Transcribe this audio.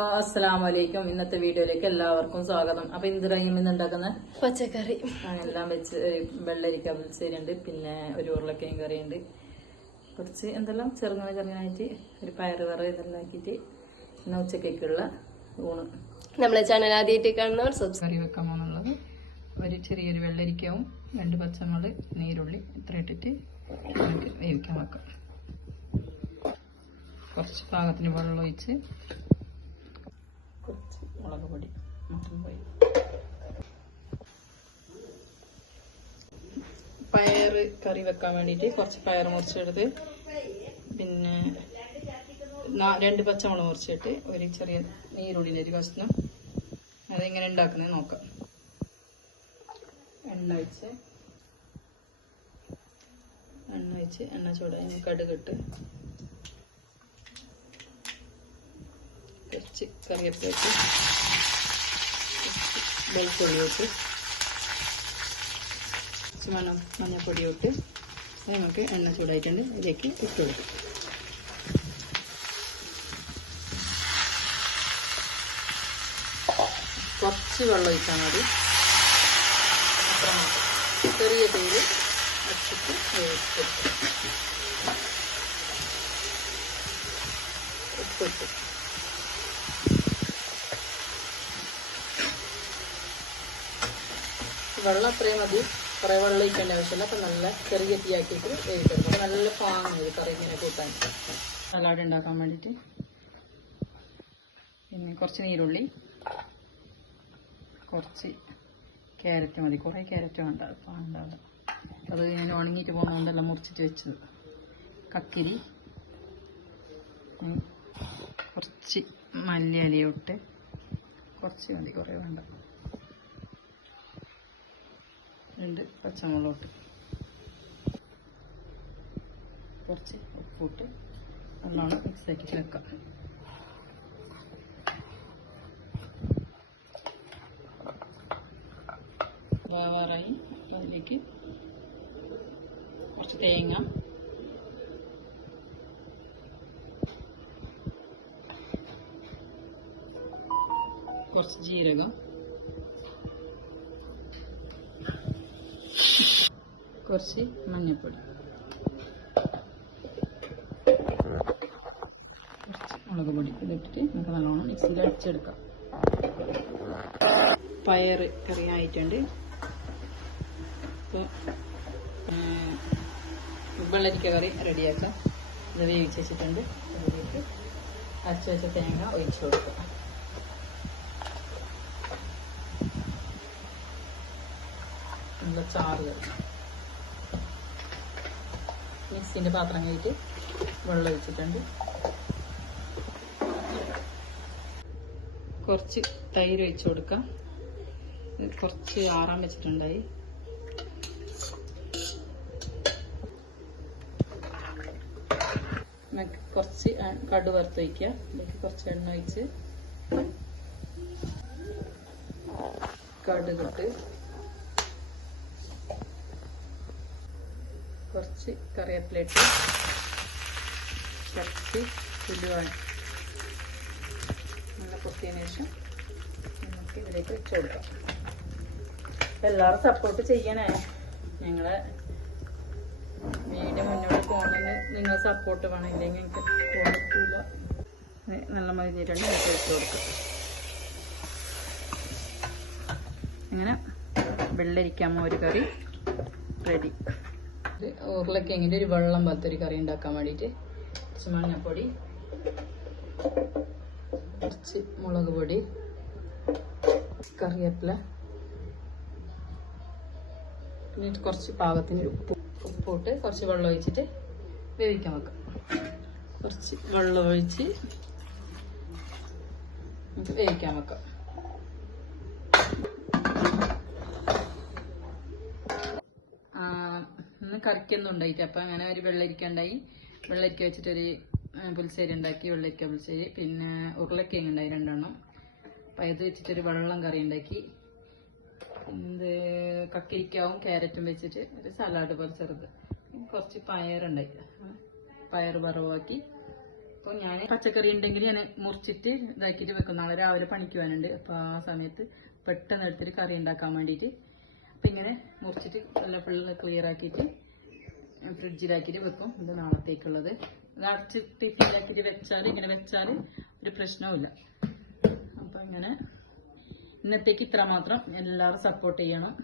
അസ്സലാമു അലൈക്കും ഇന്നത്തെ വീഡിയോയിലേക്ക് എല്ലാവർക്കും സ്വാഗതം. അപ്പൊ ഇന്ദിറയും ഇന്ന് ഉണ്ടാക്കുന്ന പച്ചക്കറി. എല്ലാം വെച്ച് വെള്ളരിക്ക ഉണ്ട് പിന്നെ ഒരു ഉരുളക്കയും കറിയുണ്ട്. കുറച്ച് എന്തെല്ലാം? ചെറുങ്ങനെ ചെറുങ്ങനായിട്ട് ഒരു പയറ് വറ ഇതെല്ലാം ആക്കിയിട്ട് ഇന്ന് ഉച്ചക്കേക്കുള്ള ഊണ്. നമ്മളെ ചാനൽ ആദ്യമായിട്ട് കാണുന്നവർ സബ്സ്ക്രൈബ് വെക്കാൻ പോകുന്നുള്ളത് ഒരു ചെറിയൊരു വെള്ളരിക്കവും രണ്ട് പച്ചമുളക് നീരുള്ളി ഇത്ര ഇട്ടിട്ട് വേവിക്കാൻ വെക്കാം. കുറച്ച് പാകത്തിന് വെള്ളം ഒഴിച്ച് മുളക് പൊടി. പയറ് കറി വെക്കാൻ വേണ്ടിയിട്ട് കുറച്ച് പയർ മുറിച്ചെടുത്ത് പിന്നെ രണ്ട് പച്ചമുളക് മുറിച്ചിട്ട് ഒരു ചെറിയ നീരുള്ളിന്റെ ഒരു കഷ്ണം അതെങ്ങനെ ഉണ്ടാക്കുന്നത് നോക്കാം. എണ്ണ ഒഴിച്ച് എണ്ണ ഒഴിച്ച് എണ്ണ ചൂടാൻ കടുകിട്ട് കുറച്ച് കറിവേപ്പില വെച്ച് വെളുത്തുള്ളി വെച്ച് കുറച്ച് മഞ്ഞപ്പൊടി ഇട്ട് നമുക്ക് എണ്ണ ചൂടായിട്ടുണ്ട് ഇതിലേക്ക് ഇട്ട് കൊടുക്കും. കുറച്ച് വെള്ളം ഒഴിച്ചാൽ മതി. ചെറിയ തേര് വച്ചിട്ട് വേവിച്ചെടുക്കും. ഉപ്പിട്ട്. വെള്ളം അത്രയും മതി. കുറേ വെള്ളം ഒഴിക്കേണ്ട ആവശ്യമില്ല. അപ്പം നല്ല ചെറിയ തീയാക്കിയിട്ട് വേവിച്ചെടുക്കും അപ്പം നല്ല പാങ്ങ് കറി ഇങ്ങനെ കൂട്ടാൻ. സലാഡ് ഉണ്ടാക്കാൻ വേണ്ടിയിട്ട്. പിന്നെ കുറച്ച് നീരുള്ളി. കുറച്ച് ക്യാരറ്റ് മതി. കുറേ ക്യാരറ്റ് വേണ്ട. ഉണ്ടാവില്ല അത് ഞാൻ ഉണങ്ങിയിട്ട് പോകുന്നതുകൊണ്ടല്ല മുറിച്ചിട്ട് വെച്ചത്. കക്കിരി. കുറച്ച് മല്ലിയലിയോട്ട് കുറച്ച് മതി. കുറേ വേണ്ട. രണ്ട് പച്ചമുളകോട്ട് കുറച്ച് ഉപ്പിട്ട് നല്ലോണം മിക്സ് ആക്കിയിട്ട് വെക്കാം. വേവാറായി. അതിലേക്ക് കുറച്ച് തേങ്ങ. കുറച്ച് ജീരകം. കുറച്ച് മഞ്ഞൾപ്പൊടി. കുറച്ച് മുളക് പൊടി ഇതിട്ടിട്ട് നമുക്ക് നല്ലോണം മിക്സിയിൽ അടിച്ചെടുക്കാം. പയർ കറി ആയിട്ടുണ്ട്. ഇപ്പോൾ വെള്ളരിക്ക കറി റെഡിയാക്കാം. ഇത് വേവിച്ച് വെച്ചിട്ടുണ്ട്. അതിലേക്ക് അരച്ച് വെച്ച തേങ്ങ ഒഴിച്ചു കൊടുക്കാം. നല്ല ചാറ് മിക്സിന്റെ പാത്രം കഴിഞ്ഞിട്ട് വെള്ളം ഒഴിച്ചിട്ടുണ്ട്. കുറച്ച് തൈര് ഒഴിച്ചു കൊടുക്കാം. കുറച്ച് ആറാൻ വെച്ചിട്ടുണ്ടായി. കുറച്ച് കടു വറുത്ത് വയ്ക്കുക കുറച്ച് എണ്ണ ഒഴിച്ച് കടുകിട്ട് കുറച്ച് കറിവേപ്പില ഇട്ട് കുറച്ച് ഉലുവാണ്. നല്ല പൊട്ടിയതിന് ശേഷം നമുക്ക് ഇതിലേക്ക് വെച്ച് കൊടുക്കാം. എല്ലാവരും സപ്പോർട്ട് ചെയ്യണേ. ഞങ്ങളെ വീടിന് മുന്നോട്ട് പോകണമെങ്കിൽ നിങ്ങൾ സപ്പോർട്ട് വേണം. ഇല്ലെങ്കിൽ ഞങ്ങൾക്ക് പോകാൻ നല്ല മതിഞ്ഞിട്ടുണ്ട് നമുക്ക് വെച്ച് കൊടുക്കാം. അങ്ങനെ വെള്ളരിക്കാൻ ഒരു കറി റെഡി ഉരുളക്കിഴങ്ങിന്റെ ഒരു വെള്ളം പോലത്തെ ഒരു കറി ഉണ്ടാക്കാൻ വേണ്ടിയിട്ട് കുറച്ച് മഞ്ഞൾപ്പൊടി കുറച്ച് മുളക് പൊടി കറിവേപ്പില പിന്നെ കുറച്ച് പാകത്തിന് ഉപ്പ് ഉപ്പിട്ട് കുറച്ച് വെള്ളം ഒഴിച്ചിട്ട് വേവിക്കാൻ വെക്കാം. കുറച്ച് വെള്ളം ഒഴിച്ച് നമുക്ക് വേവിക്കാൻ വെക്കാം ആ, ഇന്ന് കറിക്കൊന്നും ഉണ്ടായിട്ട് അപ്പം അങ്ങനെ ഒരു വെള്ളരിക്ക ഉണ്ടായി. വെള്ളരിക്ക വെച്ചിട്ടൊരു പുൽശ്ശേരി ഉണ്ടാക്കി. വെള്ളരിക്ക പുൽശ്ശേരി പിന്നെ ഉരുളക്കിഴങ്ങ് ഉണ്ടായി രണ്ടെണ്ണം. അപ്പം ഇത് വെച്ചിട്ടൊരു വെള്ളം കറി ഉണ്ടാക്കി. എന്ത് കക്കിരിക്കാവും ക്യാരറ്റും വെച്ചിട്ട് ഒരു സലാഡ് പോലെ ചെറുത്. കുറച്ച് പയറുണ്ടായി. പയർ വറവാക്കി. അപ്പോൾ ഞാൻ പച്ചക്കറി ഉണ്ടെങ്കിൽ ഞാൻ മുറിച്ചിട്ട് ഇതാക്കിയിട്ട് വെക്കും. നാളെ രാവിലെ പണിക്ക് പോകാനുണ്ട്. അപ്പോൾ ആ സമയത്ത് പെട്ടെന്ന് എടുത്തിട്ട് കറി ഉണ്ടാക്കാൻ വേണ്ടിയിട്ട്. അപ്പം ഇങ്ങനെ മുറിച്ചിട്ട് നല്ല ഫുള്ള് ക്ലിയർ ആക്കിയിട്ട് ഫ്രിഡ്ജിലാക്കിയിട്ട് വെക്കും. ഇത് നാളത്തേക്കുള്ളത്. ഇത് അടച്ച് ടിഫിനിലാക്കിയിട്ട് വെച്ചാൽ ഇങ്ങനെ വെച്ചാൽ ഒരു പ്രശ്നവുമില്ല. അപ്പം ഇങ്ങനെ ഇന്നത്തേക്ക് ഇത്ര മാത്രം. എല്ലാവരും സപ്പോർട്ട് ചെയ്യണം.